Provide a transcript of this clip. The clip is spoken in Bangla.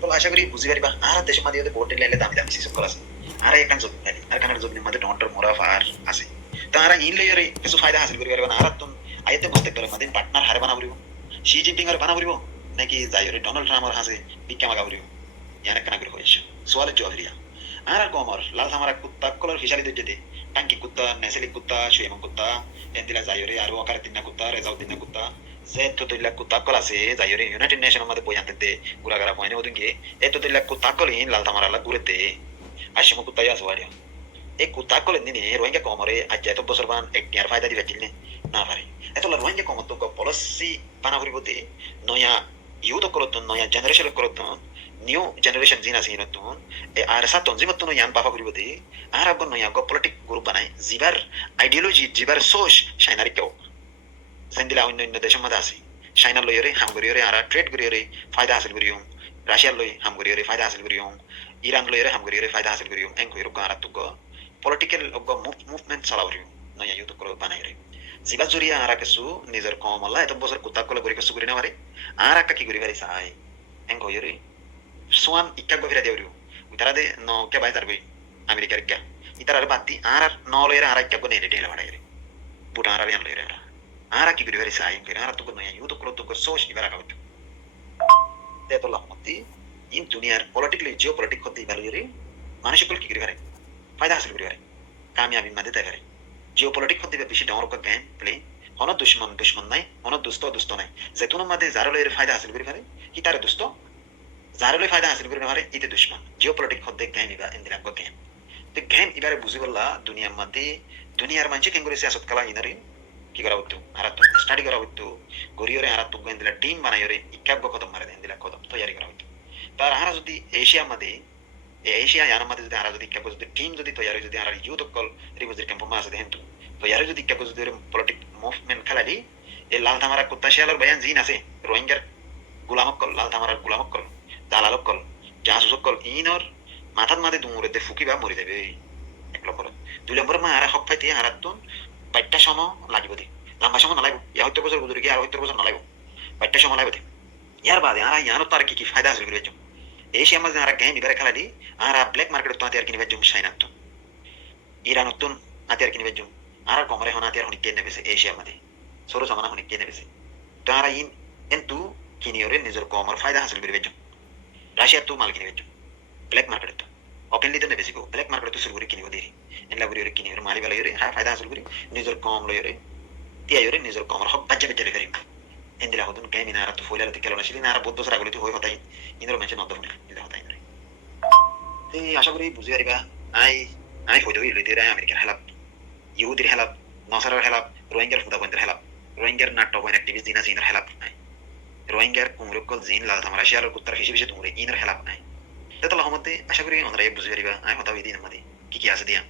তো আশা করি বুঝি পারিবা আর দেশের মধ্যে ভোট দিলে দামি দামি সিস্টেম করা আছে আর এখান যোগ পারি আর কানার যোগ মধ্যে ডন্টর মোরাফ আর আছে তো আর ইন লইরে কিছু ফায়দা হাসিল করি পারবা আর তুমি আইতে বসতে পারবে মাদিন পার্টনার হারে বানা পড়িব শি জিনপিং আর বানা পড়িব নাকি যাইরে ডোনাল্ড ট্রাম্প আর হাসে বিক্কা মাগা পড়িব ইয়ানে কানা করে হইছে সোয়ালে জহরিয়া আর কমর লাল সামারা কুত্তা কলর ফিশালি দে দে টাঙ্কি কুত্তা নেসেলি কুত্তা সুয়েমন কুত্তা এন্দিলা যাইরে আর ওকার তিননা কুত্তা রেজাউ তিননা কুত্তা se tutilla kutakkola se zayori united nation made boy antete guragara poine odunge e tutilla kutakkol in lal tamarala gurete ashimo kutaya aswaria e kutakkol nini rohingya komore ajja to bosor ban ek yar faida dibe jilne na pare eto la rohingya komotto ko policy bana horibote noya youth korotton noya generation korotton new generation jina sinotton e arsa tonzimotto no yan bafa horibote ara gon noya go politic group banai zibar ideology zibar soch shainari kyo সেন্দিলা অন্য অন্য দেশের মধ্যে আছে চাইনা লইরে হাম করিয়রে আর ট্রেড করিয়রে ফায়দা হাসিল করিয়ম রাশিয়া লই হাম করিয়রে ফায়দা হাসিল করিয়ম ইরান লইরে হাম করিয়রে ফায়দা হাসিল করিয়ম এন কইরো কারা তুগ পলিটিক্যাল অগ মুভমেন্ট চালাওরিও নয়া ইউত করো বানাইরে জিবা জুরিয়া আর কিছু নিজের কম আল্লাহ এত বছর কুত্তা কলে করি কিছু করি না পারে আর একটা কি করি পারি চাই এন কইরে সোয়ান ইক্কা গভীরা দেউরিও উতারা দে ন কে বাই তারবই আমেরিকার কে ইতার বাদ দি আর ন লইরে আর ইক্কা গনে editing লাগাইরে পুটা R Ian লইরে ara ki guri sai ke ara to no yu to kro to soch ibara ka te to la mati in duniyar politically geopolitical khote baluri মানুষকল কি করে ফায়দা হাসিল করে কামিয়াবি মধ্যে দেখারে জিওপলিটিক khote বেশি ডাউর কা গেম প্লে হন দুশমন দুশমন নাই হন দোস্ত দোস্ত নাই যেতুন মধ্যে জারলের ফায়দা হাসিল করে পারে কি তার দোস্ত জারলে ফায়দা হাসিল করে পারে ইতে দুশমন জিওপলিটিক khote গেম ইবা ইন্দিরা কা গেম তে গেম ইবারে বুঝি বললা দুনিয়ার মধ্যে দুনিয়ার মানুষ কেন করে সিয়াসত কলা ইনারে কি করা হতো আর তো স্টাডি করা হতো গরিয়রে আর তো গোয়েন্দিলা টিম বানাইরে ইকাব্য কদম মারে দেন দিলা কদম তৈরি করা হতো তার আর যদি এশিয়া মধ্যে এশিয়া ইয়ার মধ্যে যদি আর যদি ইকাব্য যদি টিম যদি তৈরি যদি আর ইউথ কল রিবুজির ক্যাম্প মাস দেন তো তৈরি যদি ইকাব্য যদি পলিটিক মুভমেন্ট খেলালি এই লাল তামারা কুত্তা শিয়ালর বায়ান জিন আছে রোহিঙ্গার গোলামক কল লাল তামারার গোলামক কল দালালক কল জাসুসক কল ইনর মাথার মাঝে দুমুরে দে ফুকিবা মরি যাবে এক নম্বর দুই নম্বর মা আর হক পাইতে আর তো বাইটা সম লাগিব দে লম্বা সময় নালাগব ইয়া 70 বছর গুজরি গিয়ে আর 70 বছর নালাগব বাইটা সময় লাগবে ইয়ার বাদে আর ইয়ানো তার কি কি ফায়দা হাসিল করে যাম এশিয়া মাঝে আর গেম ইবারে খেলালি আর ব্ল্যাক মার্কেট তো আতিয়ার কিনিবে জুম চাইনা তো ইরান তো আতিয়ার কিনিবে জুম আর কমরে হন আতিয়ার হনি কেনে বেছে এশিয়া মাঝে সরো সমানা হনি কেনে বেছে তো আর ইন এন্তু কিনিয়রে নিজের কমর ফায়দা হাসিল করে যাম রাশিয়া তো মাল কিনিবে জুম ব্ল্যাক মার্কেট তো ওপেনলি তো নেবেছি গো ব্ল্যাক মার্কেট তো শুরু করে কিনিব দেরি এলা করে কিনিয়রে মারি বেলায়রে হ্যাঁ ফায়দা হাসিল করে নিজের কম লয়রে তিয়ায়রে নিজের কমর হক বাজ্জে বেজ্জে করিম এন্দিলা হদুন কেমি না আর তো ফয়লা লতি কেলনা ছিলি না আর বহুত বছর আগলে তো হই হতাই ইন্দর মেনশন নদ ফুনি ইন্দর হতাই না তে আশা করি বুঝি পারিবা আই ফয়দো হই লইতে রাই আমেরিকার হেলাপ ইহুদির হেলাপ নসারার হেলাপ রোহিঙ্গার ফুদা বন্ধের হেলাপ রোহিঙ্গার নাটক বইন অ্যাক্টিভিস্ট দিনা জিনের হেলাপ নাই রোহিঙ্গার কুমরকল জিন লাল তামার রাশিয়ার কুত্তার হিসেবে হিসেবে তুমরে ইনের হেলাপ নাই তে তো রহমতে আশা করি ওনারা বুঝি পারিবা আই হতাই দিন আমাদের কি কি আছে দিয়া